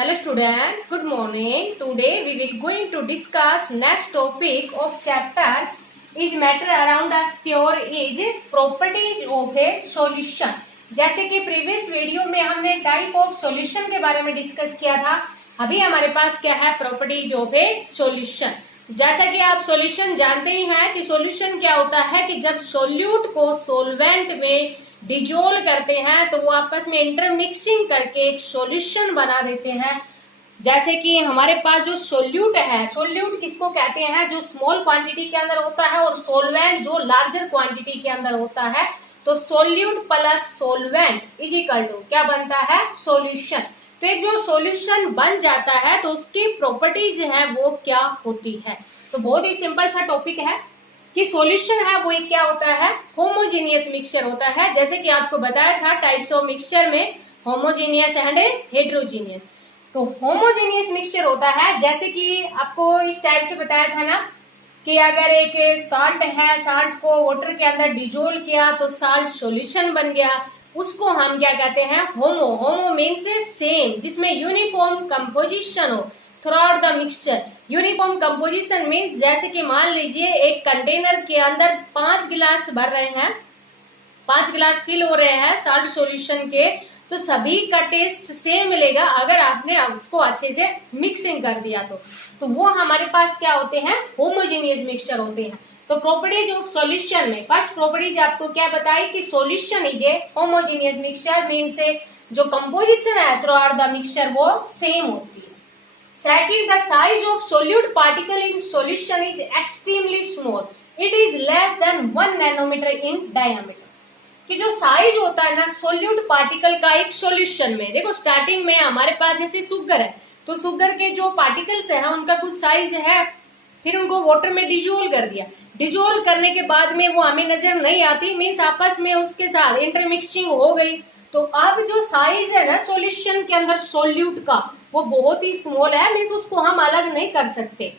Hello student, good morning. Today we will going to discuss next topic of chapter is matter around us pure is properties of a solution. जैसे कि previous video में हमने type of solution के बारे में discuss किया था, अभी हमारे पास क्या है प्रॉपर्टीज ऑफ ए सॉल्यूशन। जैसा कि आप सॉल्यूशन जानते ही हैं कि सॉल्यूशन क्या होता है कि जब सॉल्यूट को सॉल्वेंट में डिजोल्व करते हैं तो वो आपस में इंटरमिक्सिंग करके एक सॉल्यूशन बना देते हैं। जैसे कि हमारे पास जो सॉल्यूट है, सॉल्यूट किसको कहते हैं, जो स्मॉल क्वांटिटी के अंदर होता है और सॉल्वेंट जो लार्जर क्वांटिटी के अंदर होता है। तो solute plus solvent is equal to क्या बनता है, सॉल्यूशन। तो एक जो सॉल्यूशन बन जाता है तो उसकी प्रॉपर्टीज है वो क्या होती है। तो बहुत ही सिंपल सा टॉपिक है कि सॉल्यूशन है वो एक क्या होता है, होमोजेनियस मिक्सचर होता है। जैसे कि आपको बताया था टाइप्स ऑफ मिक्सचर में होमोजेनियस एंड हेटेरोजेनियस। तो होमोजेनियस मिक्सचर होता है जैसे कि आपको इस टाइप से बताया था ना कि अगर एक साल्ट है, साल्ट को वाटर के अंदर डिजोल्व किया तो साल्ट सॉल्यूशन बन गया, उसको हम क्या कहते हैं, होमो। होमो मीन्स सेम, जिसमें यूनिफॉर्म कंपोजिशन हो through out the mixture. Uniform composition means जैसे कि मान लीजिए एक कंटेनर के अंदर 5 गिलास भर रहे हैं, 5 गिलास फिल हो रहे हैं साल्ट सॉल्यूशन के, तो सभी का टेस्ट सेम मिलेगा अगर आपने उसको अच्छे से मिक्सिंग कर दिया तो वो हमारे पास क्या होते हैं, होमोजेनियस मिक्सचर होते हैं। तो प्रॉपर्टीज ऑफ सॉल्यूशन में फर्स्ट प्रॉपर्टीज आपको क्या बताई कि solution is a homogeneous mixture, mean से जो कंपोजिशन है थ्रू आउट द मिक्सचर वो सेम होती है। Second, the size of solute particle in solution is extremely small, it is less than 1 nanometer in diameter. कि जो साइज होता है ना सोल्यूट पार्टिकल का एक सॉल्यूशन में, देखो स्टार्टिंग में हमारे पास जैसे शुगर है तो शुगर के जो पार्टिकल्स है उनका कुछ साइज है, फिर उनको वाटर में डिजोल्व कर दिया, डिजोल्व करने के बाद में वो हमें नजर नहीं आती, मीन्स आपस में उसके साथ इंटरमिक्सिंग हो गई। तो अब जो साइज है ना सॉल्यूशन के अंदर सोल्यूट का वो बहुत ही स्मॉल है, मीन्स उसको हम अलग नहीं कर सकते,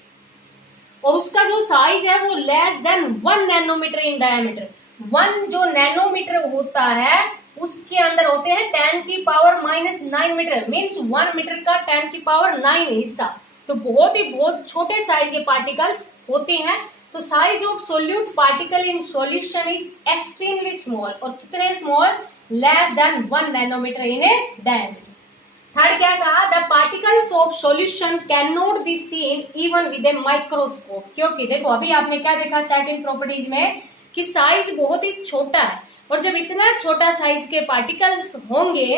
और उसका जो साइज है वो less than 1 nanometer in diameter. 1 जो नैनोमीटर होता है उसके अंदर होते हैं 10⁻⁹ मीटर, मीन्स 1 मीटर का 10⁹ हिस्सा। तो बहुत ही बहुत छोटे साइज के पार्टिकल्स होते हैं। तो size of solute particle in solution is extremely small, और कितने small, less than 1 nanometer in a diameter. Third क्या कहा, the particles of solution can not be seen even with a microscope. क्योंकि देखो अभी आपने क्या देखा सेकंड प्रॉपर्टीज में कि साइज बहुत ही छोटा है, और जब इतना छोटा साइज के पार्टिकल्स होंगे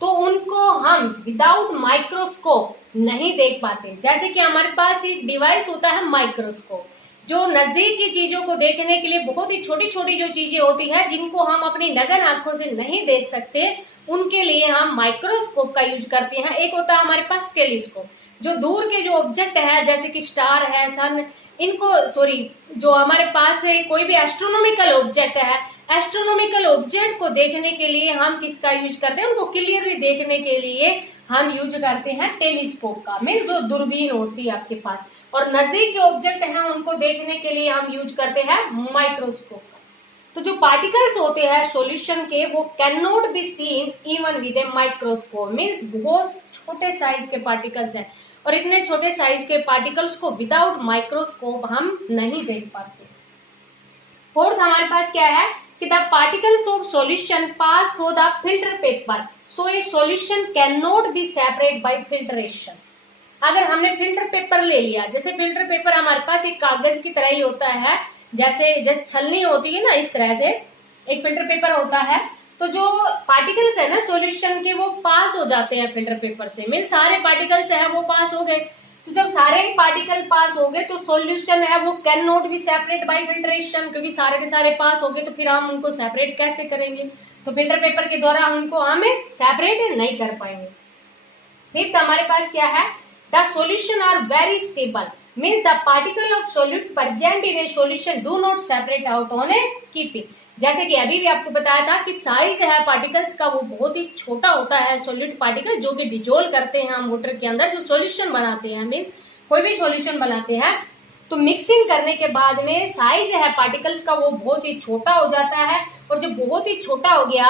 तो उनको हम विदाउट माइक्रोस्कोप नहीं देख पाते। जैसे कि हमारे पास एक डिवाइस होता है माइक्रोस्कोप, जो नजदीक की चीजों को देखने के लिए बहुत ही छोटी छोटी जो चीजें होती है जिनको हम अपनी नग्न आंखों से नहीं देख सकते, उनके लिए हम माइक्रोस्कोप का यूज करते हैं। एक होता है हमारे पास टेलीस्कोप, जो दूर के जो ऑब्जेक्ट है जैसे कि स्टार है, सन, इनको जो हमारे पास कोई भी एस्ट्रोनॉमिकल ऑब्जेक्ट है, एस्ट्रोनॉमिकल ऑब्जेक्ट को देखने के लिए हम किसका यूज करते हैं, उनको क्लियरली देखने के लिए हम यूज करते हैं टेलीस्कोप का, मीन्स जो दूरबीन होती है आपके पास। और नजदीक के ऑब्जेक्ट हैं उनको देखने के लिए हम यूज करते हैं माइक्रोस्कोप का। तो जो पार्टिकल्स होते हैं सॉल्यूशन के वो can not be seen even with a microscope, means बहुत छोटे साइज के पार्टिकल्स हैं, और इतने छोटे साइज के पार्टिकल्स को विदाउट माइक्रोस्कोप हम नहीं देख पाते। फोर्थ हमारे पास क्या है कि the particles of solution pass through the filter paper, so A solution can not B separate by filtration. अगर हमने फिल्टर पेपर ले लिया, जैसे फिल्टर पेपर हमारे पास एक कागज की तरह ही होता है, जैसे छलनी होती है ना, इस तरह से एक फिल्टर पेपर होता है। तो जो पार्टिकल्स है ना सॉल्यूशन के वो पास हो जाते हैं फिल्टर पेपर से, मीन सारे पार्टिकल्स है वो पास हो गए। तो जब सारे पार्टिकल पास हो गए तो सॉल्यूशन है वो can not B separate by filtration, क्योंकि सारे के सारे पास हो गए तो फिर हम उनको सेपरेट कैसे करेंगे, तो फिल्टर पेपर के द्वारा उनको हम सेपरेट नहीं कर पाएंगे। फिर हमारे पास क्या है, the solution are very stable, means the particle of solute present in a solution do not separate out on a keeping. जैसे कि अभी भी आपको बताया था कि साइज है पार्टिकल्स का वो बहुत ही छोटा होता है सॉल्यूट पार्टिकल, जो कि डिजोल्व करते हैं हम वाटर के अंदर, जो सॉल्यूशन बनाते हैं, मीन्स कोई भी सॉल्यूशन बनाते हैं तो मिक्सिंग करने के बाद में साइज है पार्टिकल्स का वो बहुत ही छोटा हो जाता है, और जब बहुत ही छोटा हो गया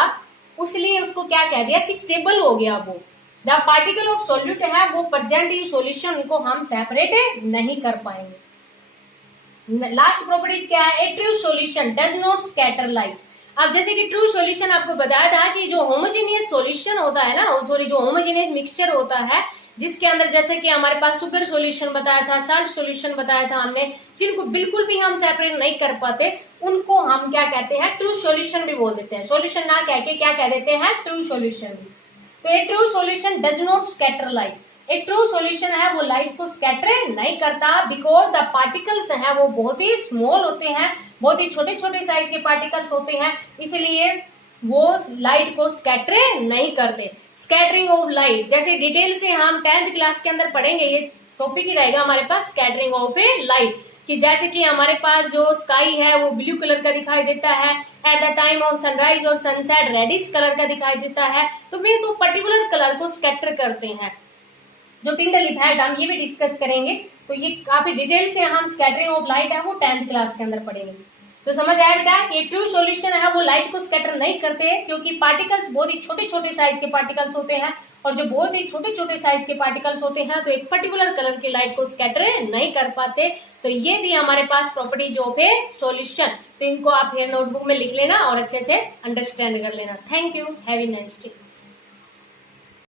उसलिए उसको क्या कह दिया कि स्टेबल हो गया वो, द पार्टिकल ऑफ सोल्यूट है वो प्रेजेंट इन सॉल्यूशन, उनको हम सेपरेट नहीं कर पाएंगे। लास्ट प्रॉपर्टीज क्या है, a true solution does not scatter light. अब जैसे कि ट्रू सॉल्यूशन आपको बताया था कि जो होमोजेनियस सॉल्यूशन होता है ना, सॉरी जो होमोजेनियस मिक्सचर होता है जिसके अंदर जैसे कि हमारे पास शुगर सॉल्यूशन बताया था, साल्ट सॉल्यूशन बताया था हमने, जिनको बिल्कुल भी हम सेपरेट नहीं कर पाते उनको हम क्या कहते हैं, ट्रू सॉल्यूशन भी बोल देते हैं। सॉल्यूशन ना कह के क्या कह देते हैं, ट्रू सॉल्यूशन भी। तो a true solution does not scatter light. एक ट्रू सॉल्यूशन है वो लाइट को स्कैटर नहीं करता, बिकॉज द पार्टिकल्स है वो बहुत ही स्मॉल होते हैं, बहुत ही छोटे छोटे साइज के पार्टिकल्स होते हैं, इसलिए वो लाइट को स्कैटर नहीं करते। स्कैटरिंग ऑफ लाइट जैसे डिटेल से हम 10th क्लास के अंदर पढ़ेंगे, ये टॉपिक ही रहेगा हमारे पास स्कैटरिंग ऑफ ए लाइट, कि जैसे कि हमारे पास जो स्काई है वो ब्लू कलर का दिखाई देता है, at the time of sunrise और सनसेट रेडिश कलर का दिखाई देता है, तो मीन्स वो पर्टिकुलर कलर को स्कैटर करते हैं। जो टिंडल इफेक्ट हम ये भी डिस्कस करेंगे, तो ये काफी डिटेल से हम स्कैटरिंग ऑफ लाइट है वो 10th क्लास के अंदर पढ़ेंगे। तो समझ आया बेटा कि ट्रू सॉल्यूशन है वो लाइट को स्कैटर नहीं करते, क्योंकि पार्टिकल्स बहुत ही छोटे छोटे साइज के पार्टिकल्स होते हैं, और जो बहुत ही छोटे छोटे साइज के पार्टिकल्स होते हैं तो एक पर्टिकुलर कलर की लाइट को स्कैटर नहीं कर पाते। तो ये थी हमारे पास प्रॉपर्टीज ऑफ ए सॉल्यूशन। तो इनको आप फिर नोटबुक में लिख लेना और अच्छे से अंडरस्टैंड कर लेना। Thank you, have a nice day.